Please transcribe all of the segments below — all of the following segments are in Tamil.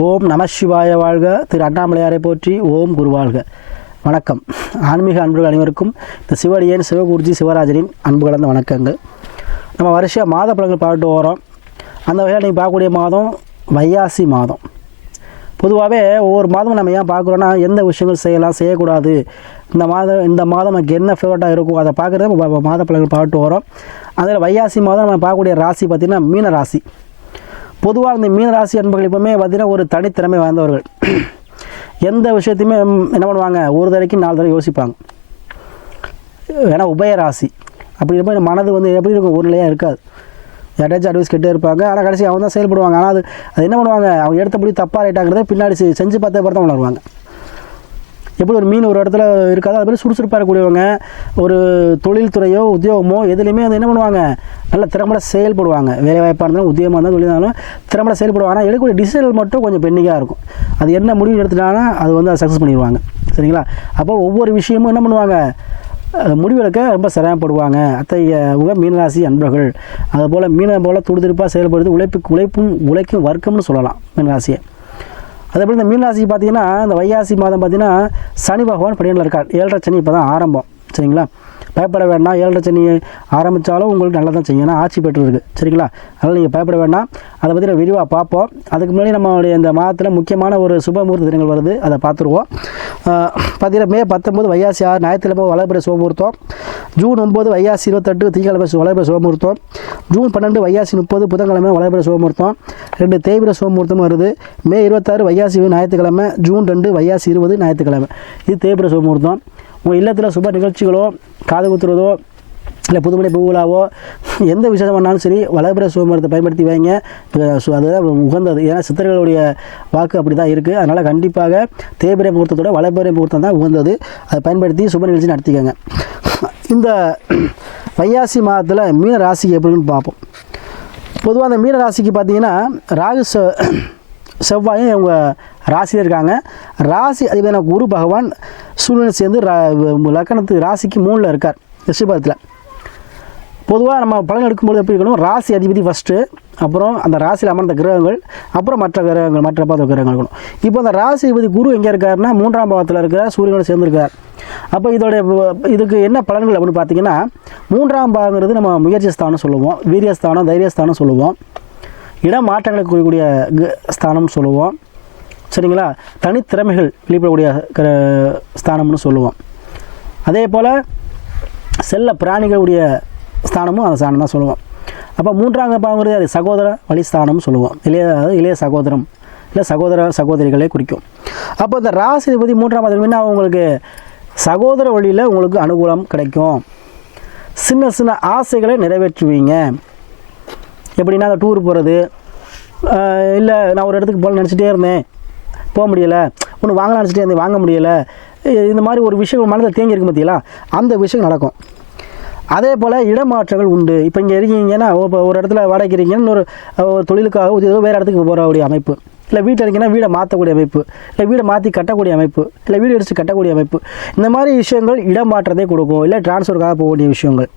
ஓம் நம சிவாய வாழ்க. திரு அண்ணாமலையாரை போற்றி. ஓம் குருவாழ்க. வணக்கம். ஆன்மீக அன்புகள் அனைவருக்கும் இந்த சிவடியன் சிவகுருஜி சிவராஜனின் அன்பு கலந்த வணக்கங்கள். நம்ம வருஷம் மாத பலன்கள் பார்த்துட்டு வரோம். அந்த வகையில் நீங்கள் பார்க்கக்கூடிய மாதம் வைகாசி மாதம். பொதுவாகவே ஒவ்வொரு மாதமும் நம்ம ஏன் பார்க்குறோன்னா, எந்த விஷயங்கள் செய்யலாம், செய்யக்கூடாது, இந்த மாதம் நமக்கு என்ன ஃபேவரட்டாக இருக்கும் அதை பார்க்குறது மாத பலன்கள் பார்த்துட்டு வரோம். அதில் வைகாசி மாதம் நம்ம பார்க்கக்கூடிய ராசி பார்த்திங்கன்னா மீன ராசி. பொதுவாக இந்த மீன ராசி அன்பர்கள் எப்பவுமே பார்த்திங்கன்னா ஒரு தனித்திறமை வாய்ந்தவர்கள். எந்த விஷயத்தையுமே என்ன பண்ணுவாங்க, ஒரு தடவைக்கு 4 தடவை யோசிப்பாங்க. ஏன்னா உபய ராசி அப்படி இருப்போம். மனது எப்படி இருக்கும், ஒரு நிலையாக இருக்காது. யாராச்சும் அட்வைஸ் கேட்டே இருப்பாங்க. ஆனால் கடைசி அவங்க தான் செயல்படுவாங்க. ஆனால் அது என்ன பண்ணுவாங்க, அவங்க எடுத்தபடி தப்பாக ரைட்டாகிறத பின்னாடி செஞ்சு பார்த்த பிறகு தான் உணர்வாங்க. எப்படி ஒரு மீன் ஒரு இடத்துல இருக்காதோ அது மாதிரி சுறுசுறுப்பாக இருக்கக்கூடியவங்க ஒரு தொழில்துறையோ உத்தியோகமோ எதுலேயுமே அது என்ன பண்ணுவாங்க, நல்ல திறம்பட செயல்படுவாங்க. வேலைவாய்ப்பாக இருந்தாலும் உத்தியோகமாக இருந்தாலும் தொழில் இருந்தாலும் திறம்பட செயல்படுவாங்க. ஆனால் எடுக்கக்கூடிய டிசிஷன் மட்டும் கொஞ்சம் பெண்டிங்காக இருக்கும். அது என்ன முடிவு எடுத்துட்டாங்கன்னா அது அதை சக்ஸஸ் பண்ணிடுவாங்க. சரிங்களா? அப்போ ஒவ்வொரு விஷயமும் என்ன பண்ணுவாங்க, முடிவெடுக்க ரொம்ப சிரமப்படுவாங்க. அத்தகைய மீனராசி அன்பர்கள். அதுபோல் மீனை போல் துடிதுடிப்பாக செயல்படுறது உழைக்கும் வர்க்கம்னு சொல்லலாம் மீனராசியை. அதேபோல் இந்த மீனராசிக்கு பார்த்தீங்கன்னா இந்த வைகாசி மாதம் பார்த்தீங்கன்னா சனி பகவான் 12ல் இருக்கார். 7.5 சனி இப்போ தான் ஆரம்பம். சரிங்களா? பயப்பட வேண்டாம். 7.5 சனி ஆரம்பித்தாலும் உங்களுக்கு நல்லா தான் செய்யும். ஏன்னா ஆட்சி பெற்று இருக்குது. சரிங்களா? அதனால் நீங்கள் பயப்பட வேண்டாம். அதை பற்றி நம்ம விரிவாக பார்ப்போம். அதுக்கு முன்னாடி நம்மளுடைய இந்த மாதத்தில் முக்கியமான ஒரு சுபமுகூர்த்த தினங்கள் வருது, அதை பார்த்துருவோம். பார்த்தீங்கன்னா மே 19 வைகாசி 6 ஞாயிற்றுக்கிழமை வளர்பிறை சுபமுகூர்த்தம். ஜூன் 9 வைகாசி 28 திங்கட்கிழமை வளர்பிறை சுபமுகூர்த்தம். ஜூன் 12 வைகாசி 30 புதன்கிழமை வளர்பிறை சுபமுகூர்த்தம். 2 தேய்பிறை சுபமுகூர்த்தமும் வருது. மே 26 வைகாசி ஞாயிற்றுக்கிழமை. ஜூன் 2 வைகாசி 20 ஞாயிற்றுக்கிழமை. இது தேய்பிறை சுபமுகூர்த்தம். உங்கள் இல்லத்தில் சுப நிகழ்ச்சிகளோ, காது குத்துறதோ, இல்லை புதுமணி பூவிழாவோ, எந்த விஷயம் பண்ணாலும் சரி வளர்பிறை சுபமுகூர்த்தத்தை பயன்படுத்தி வைங்க. அதுதான் உகந்தது. ஏன்னா சித்தர்களுடைய வாக்கு அப்படி தான் இருக்குது. அதனால் கண்டிப்பாக தேய்பிறை முகூர்த்தத்தோட வளர்பிறை முகூர்த்தம் தான் உகந்தது. அதை பயன்படுத்தி சுப நிகழ்ச்சி நடத்திக்கோங்க. இந்த வைகாசி மாதத்தில் மீன ராசிக்கு எப்படின்னு பார்ப்போம். பொதுவாக அந்த மீன ராசிக்கு பார்த்தீங்கன்னா ராகு செவ்வாயும் இவங்க ராசியில் இருக்காங்க. ராசி அதிபதியான குரு பகவான் சூரியனை சேர்ந்து லக்கணத்துக்கு ராசிக்கு 3ல் இருக்கார் ரிஷபத்தில். பொதுவாக நம்ம பலன் எடுக்கும்போது எப்படி இருக்கணும், ராசி அதிபதி ஃபஸ்ட்டு, அப்புறம் அந்த ராசியில் அமர்ந்த கிரகங்கள், அப்புறம் மற்ற பாத கிரகங்கள் இருக்கணும். இப்போ அந்த ராசி அதிபதி குரு எங்கே இருக்காருன்னா 3ஆம் பாவத்தில் இருக்கிறார், சூரியனோட சேர்ந்துருக்கார். அப்போ இதுக்கு என்ன பலன்கள் அப்படின்னு பார்த்தீங்கன்னா, 3ஆம் பாவங்கிறது நம்ம முயற்சி ஸ்தானம் சொல்லுவோம், வீரியஸ்தானம், தைரியஸ்தானம் சொல்லுவோம், இடம் மாற்றங்களை குறிக்கக்கூடிய ஸ்தானம் சொல்லுவோம். சரிங்களா? தனித்திறமைகள் வெளிப்படக்கூடிய ஸ்தானம்னு சொல்லுவோம். அதே போல் செல்ல பிராணிகளுடைய ஸ்தானமும் அந்த ஸ்தானம் தான் சொல்லுவோம். அப்போ 3ஆம் பாவங்கிறது அது சகோதர வழிஸ்தானம்னு சொல்லுவோம். இளைய சகோதரம் இல்லை சகோதரிகளே குறிக்கும். அப்போ இந்த ராசி பற்றி 3ஆம் பாவம் உங்களுக்கு சகோதர வழியில் உங்களுக்கு அனுகூலம் கிடைக்கும். சின்ன சின்ன ஆசைகளை நிறைவேற்றுவீங்க. எப்படின்னா அந்த டூர் போகிறது, இல்லை நான் ஒரு இடத்துக்கு போக நினச்சிட்டே இருந்தேன், போக முடியலை, ஒன்று வாங்கலாம் நினச்சிட்டே இருந்தேன், வாங்க முடியலை, இந்த மாதிரி ஒரு விஷயம் மனதில் தேங்கி இருக்கும் பார்த்தீங்களா, அந்த விஷயம் நடக்கும். அதே போல் இடமாற்றங்கள் உண்டு. இப்போ இங்கே இருக்கீங்கன்னா இப்போ ஒரு இடத்துல வாடகைக்கு இருக்கீங்கன்னு ஒரு தொழிலுக்காக வேறு இடத்துக்கு போகக்கூடிய அமைப்பு, இல்லை வீட்டில் இருக்கீங்கன்னா வீடை மாற்றக்கூடிய அமைப்பு, இல்லை வீடை மாற்றி கட்டக்கூடிய அமைப்பு, இல்லை வீடு அடித்து கட்டக்கூடிய அமைப்பு, இந்த மாதிரி விஷயங்கள் இடம் மாற்றத்தை கொடுக்கும். இல்லை டிரான்ஸ்ஃபருக்காக போகக்கூடிய விஷயங்கள்,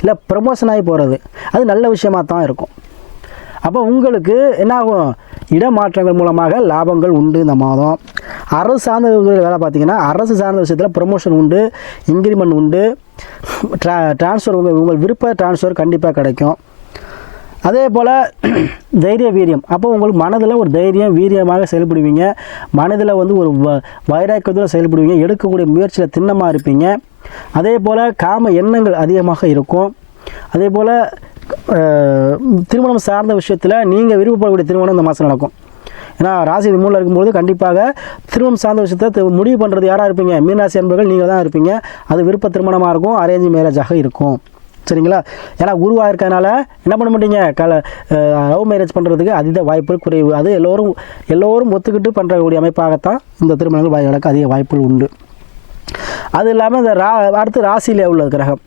இல்லை ப்ரமோஷன் ஆகி போகிறது, அது நல்ல விஷயமாக தான் இருக்கும். அப்போ உங்களுக்கு என்ன ஆகும், இடமாற்றங்கள் மூலமாக லாபங்கள் உண்டு. இந்த மாதம் அரசு சார்ந்த வேலை பார்த்தீங்கன்னா அரசு சார்ந்த விஷயத்தில் ப்ரமோஷன் உண்டு, இன்க்ரிமெண்ட் உண்டு, டிரான்ஸ்ஃபர் உங்கள் விருப்ப டிரான்ஸ்ஃபர் கண்டிப்பாக கிடைக்கும். அதே போல் தைரிய வீரியம். அப்போ உங்களுக்கு மனதில் ஒரு தைரியம் வீரியமாக செயல்படுவீங்க. மனதில் ஒரு வைராக்கியத்தில் செயல்படுவீங்க. எடுக்கக்கூடிய முயற்சியில் திண்ணமாக இருப்பீங்க. அதே போல் காம எண்ணங்கள் அதிகமாக இருக்கும். அதே போல் திருமணம் சார்ந்த விஷயத்தில் நீங்கள் விருப்பப்படக்கூடிய திருமணம் இந்த மாதம் நடக்கும். ஏன்னா ராசி 3ல் இருக்கும்போது கண்டிப்பாக திருமணம் சார்ந்த விஷயத்தை முடிவு பண்ணுறது யாராக இருப்பீங்க, மீனராசி அன்பர்கள் நீங்கள் தான் இருப்பீங்க. அது விருப்ப திருமணமாக இருக்கும், அரேஞ்ச் மேரேஜாக இருக்கும். சரிங்களா? ஏன்னா குருவாக இருக்கனால என்ன பண்ண மாட்டீங்க, லவ் மேரேஜ் பண்ணுறதுக்கு அதீத வாய்ப்புகள் குறைவு. அது எல்லோரும் ஒத்துக்கிட்டு பண்ணுறக்கூடிய அமைப்பாகத்தான் இந்த திருமணங்கள் நடக்க அதிக வாய்ப்புகள் உண்டு. அது இல்லாமல் இந்த அடுத்து ராசியிலே உள்ள கிரகம்,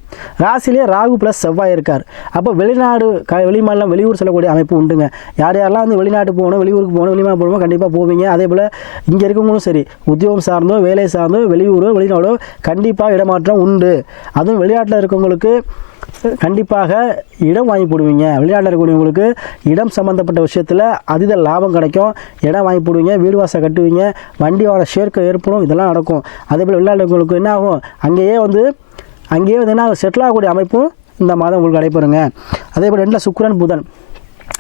ராசியிலே ராகு ப்ளஸ் செவ்வாய் இருக்கார். அப்போ வெளிநாடு வெளிமாநிலம் வெளியூர் செல்லக்கூடிய அமைப்பு உண்டுங்க. யாரெல்லாம் வெளிநாட்டு போகணும், வெளியூருக்கு போகணும், வெளிமாநிலம் போகணும், கண்டிப்பாக போவீங்க. அதே போல் இங்கே இருக்கவங்களும் சரி, உத்தியோகம் சார்ந்தோ வேலை சார்ந்தோ வெளியூரோ வெளிநாடோ கண்டிப்பாக இடமாற்றம் உண்டு. அதுவும் வெளிநாட்டில் இருக்கவங்களுக்கு கண்டிப்பாக இடம் வாங்கி போடுவீங்க. வெளிநாட்டில் இருக்கக்கூடியவங்களுக்கு இடம் சம்மந்தப்பட்ட விஷயத்தில் அதீத லாபம் கிடைக்கும். இடம் வாங்கி போடுவீங்க, வீடு வாசல் கட்டுவீங்க, வண்டியோட சேர்க்கை ஏற்படும், இதெல்லாம் நடக்கும். அதே போல் வெளிநாட்டில் இருக்கவங்களுக்கு என்ன ஆகும், அங்கேயே வந்து என்ன செட்டில் ஆகக்கூடிய அமைப்பும் இந்த மாதம் உங்களுக்கு நடைபெறுங்க. அதே போல் 2 சுக்கிரன் புதன்.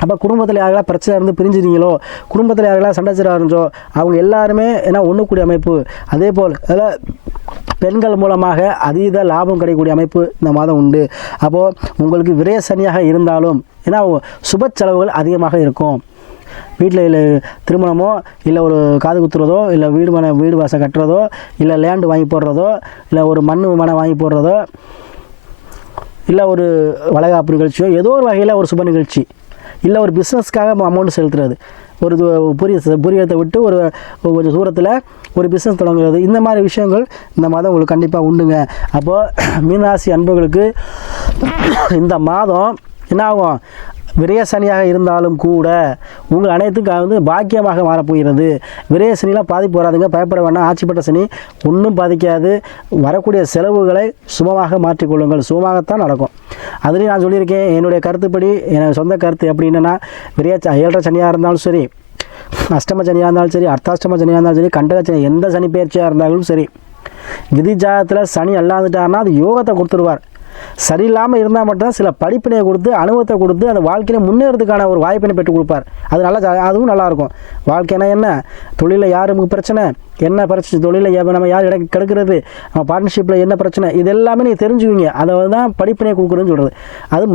அப்போ குடும்பத்தில் யாரெல்லாம் பிரச்சனை இருந்து பிரிஞ்சிருந்தீங்களோ, குடும்பத்தில் யாரெல்லாம் சண்டை இருந்தோ அவங்க எல்லாருமே என்ன ஒன்றுக்கூடிய அமைப்பு. அதே போல் அதில் பெண்கள் மூலமாக அதீத லாபம் கிடைக்கக்கூடிய அமைப்பு இந்த மாதம் உண்டு. அப்போது உங்களுக்கு விரய சனியாக இருந்தாலும் ஏன்னா சுப செலவுகள் அதிகமாக இருக்கும். வீட்டில் திருமணமோ இல்லை ஒரு காது குத்துறதோ இல்லை வீடு வாசல் கட்டுறதோ இல்லை லேண்டு வாங்கி போடுறதோ இல்லை ஒரு மனை வாங்கி போடுறதோ இல்லை ஒரு வளைகாப்பு நிகழ்ச்சியோ ஏதோ ஒரு வகையில் ஒரு சுப நிகழ்ச்சி இல்லை ஒரு பிஸ்னஸ்க்காக அமௌண்ட் செலுத்துறது, ஒரு புரியத்தை விட்டு கொஞ்சம் தூரத்தில் ஒரு பிஸ்னஸ் தொடங்குறது, இந்த மாதிரி விஷயங்கள் இந்த மாதம் உங்களுக்கு கண்டிப்பாக உண்டுங்க. அப்போது மீனராசி அன்பர்களுக்கு இந்த மாதம் என்ன ஆகும், விரய சனியாக இருந்தாலும் கூட உங்கள் அனைத்துக்கும் வந்து பாக்கியமாக மாறப்போகிறது. விரய சனிலாம் பாதிப்பு வராதுங்க, பயப்பட வேண்டாம். ஆட்சிப்பட்ட சனி ஒன்றும் பாதிக்காது. வரக்கூடிய செலவுகளை சுமமாக மாற்றிக்கொள்ளுங்கள், சுமமாகத்தான் நடக்கும். அதுலேயும் நான் சொல்லியிருக்கேன், என்னுடைய கருத்துப்படி, எனக்கு சொந்த கருத்து எப்படி என்னென்னா, 7 சனியாக இருந்தாலும் சரி, அஷ்டம சனியாக இருந்தாலும் சரி, அர்த்தாஷ்டம சனியாக இருந்தாலும் சரி, கண்டக சனி எந்த சனி பயிற்சியாக இருந்தாலும் சரி, விதி ஜாதகத்தில் சனி அல்லாந்துட்டார்னா அது யோகத்தை கொடுத்துருவார். சரியில்லாமல் இருந்தால் மட்டும்தான் சில படிப்பினையை கொடுத்து அனுபவத்தை கொடுத்து அந்த வாழ்க்கையில் முன்னேறதுக்கான ஒரு வாய்ப்பினை பெற்றுக் கொடுப்பார். அது அதுவும் நல்லாயிருக்கும். வாழ்க்கைனா என்ன, தொழிலில் யார் நமக்கு பிரச்சனை, என்ன பிரச்சனை, தொழிலில் நம்ம யார் இடக்கு கெடுக்கிறது, நம்ம பார்ட்னர்ஷிப்பில் என்ன பிரச்சனை, இது எல்லாமே நீங்கள் தெரிஞ்சுக்குவீங்க. அதை தான் படிப்பினை கொடுக்குறதுன்னு சொல்கிறது.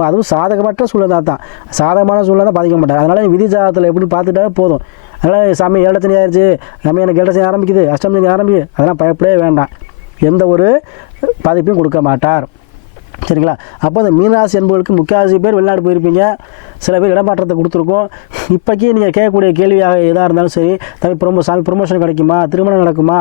அதுவும் சாதகமற்ற சூழ்நிலை தான், சாதகமான சூழ்நிலை தான் பாதிக்க மாட்டார். அதனால் விதி ஜாதகத்தில் எப்படி பார்த்துட்டா போதும். அதனால் சாமி 7 சனி ஆயிடுச்சு, நம்ம எனக்கு 7 சனி ஆரம்பிக்குது, அஷ்டம சனி ஆரம்பிக்குது, அதெல்லாம் பயப்படவே வேண்டாம். எந்த ஒரு பாதிப்பையும் கொடுக்க மாட்டார். சரிங்களா? அப்போ அந்த மீனராசி என்பவர்களுக்கு முக்கால்வாசி பேர் வெளிநாடு போயிருப்பீங்க, சில பேர் இடமாற்றத்தை கொடுத்துருக்கோம். இப்போக்கி நீங்கள் கேட்கக்கூடிய கேள்வியாக எதாக இருந்தாலும் சரி, ப்ரொமோஷன் கிடைக்குமா, திருமணம் நடக்குமா,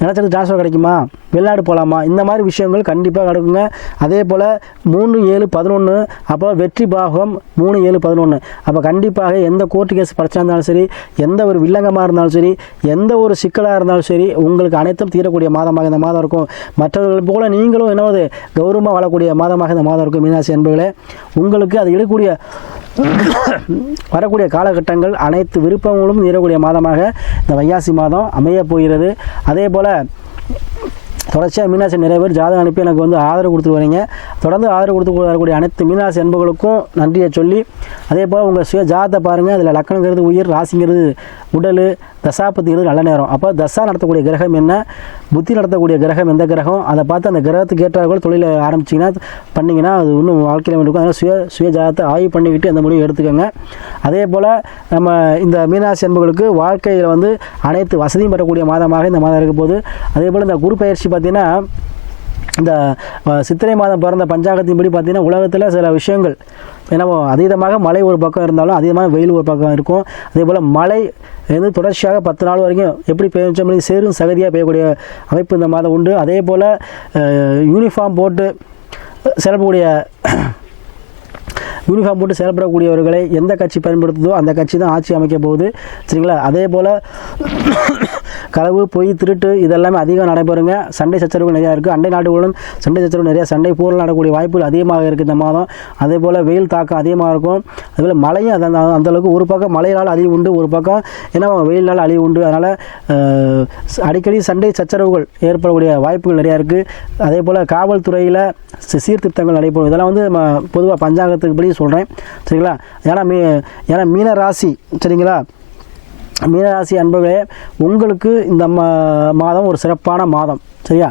நிலச்சரித்து ட்ரான்ஸ்ஃபர் கிடைக்குமா, வெளிநாடு போகலாமா, இந்த மாதிரி விஷயங்கள் கண்டிப்பாக கிடைக்குங்க. அதே போல் 3, 7, 11 அப்போ வெற்றி பாகம் 3, 7, 11 அப்போ கண்டிப்பாக எந்த கோர்ட்டு கேஸ் பிரச்சனை இருந்தாலும் சரி, எந்த ஒரு வில்லங்கமாக இருந்தாலும் சரி, எந்த ஒரு சிக்கலாக இருந்தாலும் சரி, உங்களுக்கு அனைத்தும் தீரக்கூடிய மாதமாக இந்த மாதம் இருக்கும். மற்றவர்கள் போல் நீங்களும் என்னவது கௌரவமாக வாழக்கூடிய மாதமாக இந்த மாதம் இருக்கும். மீனாசி என்பவர்களே, உங்களுக்கு அது எடுக்கக்கூடிய வரக்கூடிய காலகட்டங்கள் அனைத்து விருப்பங்களும் தீரக்கூடிய மாதமாக இந்த வைகாசி மாதம் அமைய போகிறது. அதே போல் தொடர்ச்சியாக மீனாசி நிறைய பேர் ஜாதகம் அனுப்பி எனக்கு வந்து ஆதரவு கொடுத்துட்டு வரீங்க. தொடர்ந்து ஆதரவு கொடுத்து வரக்கூடிய அனைத்து மீனாசி அன்புகளுக்கும் நன்றியை சொல்லி, அதே போல் உங்கள் சுய ஜாதத்தை பாருங்கள். அதில் லக்கணங்கிறது உயிர், ராசிங்கிறது உடல், தசாபதிங்கிறது நல்ல நேரம். அப்போ தசா நடத்தக்கூடிய கிரகம் என்ன, புத்தி நடத்தக்கூடிய கிரகம் எந்த கிரகம், அதை பார்த்து அந்த கிரகத்துக்கு ஏற்றார்கள் தொழிலை ஆரம்பிச்சிங்கன்னா பண்ணிங்கன்னா அது இன்னும் வாழ்க்கையில் இருக்கும். அதனால் சுய ஜாதத்தை ஆய்வு பண்ணிக்கிட்டு அந்த முடிவை எடுத்துக்கோங்க. அதே போல் நம்ம இந்த மீனாசி அன்புகளுக்கு வாழ்க்கையில் வந்து அனைத்து வசதியும் பெறக்கூடிய மாதமாக இந்த மாதம் இருக்க போகுது. அதே போல் இந்த குரு பயிற்சி பார்த்திங்கன்னா, இந்த சித்திரை மாதம் பிறந்த பஞ்சாங்கத்தின்படி பார்த்திங்கன்னா உலகத்தில் சில விஷயங்கள் ஏன்னா அதீதமாக மழை ஒரு பக்கம் இருந்தாலும் அதிகமான வெயில் ஒரு பக்கம் இருக்கும். அதே போல் மழை வந்து தொடர்ச்சியாக 10 நாள் வரைக்கும் எப்படி பெய்யும் சேரும் சகதியாக பெய்யக்கூடிய அமைப்பு இந்த மாதம் உண்டு. அதே போல் யூனிஃபார்ம் போட்டு செயல்படக்கூடியவர்களை எந்த கட்சி பயன்படுத்துதோ அந்த கட்சி தான் ஆட்சி அமைக்க போகுது. சரிங்களா? அதே போல் களவு, பொய், திருட்டு இதெல்லாமே அதிகம் நடைபெறுங்க. சண்டை சச்சரவுகள் நிறையா இருக்குது. அண்டை நாடுகளுடன் சண்டை சச்சரவு நிறையா, சண்டை போரில் நடக்கக்கூடிய வாய்ப்புகள் அதிகமாக இருக்குது இந்த மாதம். அதே போல் வெயில் தாக்கம் அதிகமாக இருக்கும். அதுபோல் மழையும் அந்தளவுக்கு ஒரு பக்கம் மழையினால் அழிவு உண்டு, ஒரு பக்கம் ஏன்னா வெயிலினால் அழிவு உண்டு. அதனால் அடிக்கடி சண்டை சச்சரவுகள் ஏற்படக்கூடிய வாய்ப்புகள் நிறையா இருக்குது. அதே போல் காவல்துறையில் சீர்திருத்தங்கள் நடைபெறும். இதெல்லாம் வந்து நம்ம பொதுவாக பஞ்சாங்கத்துக்கு படி சொல்கிறேன். சரிங்களா? ஏன்னா மீன ராசி, சரிங்களா, மீனராசி அன்பர்களே, உங்களுக்கு இந்த மாதம் ஒரு சிறப்பான மாதம். சரியா?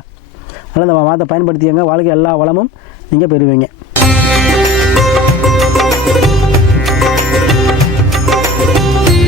அதனால் இந்த மாதத்தை பயன்படுத்தியங்க, வாழ்க்கை எல்லா வளமும் நீங்கள் பெறுவீங்க.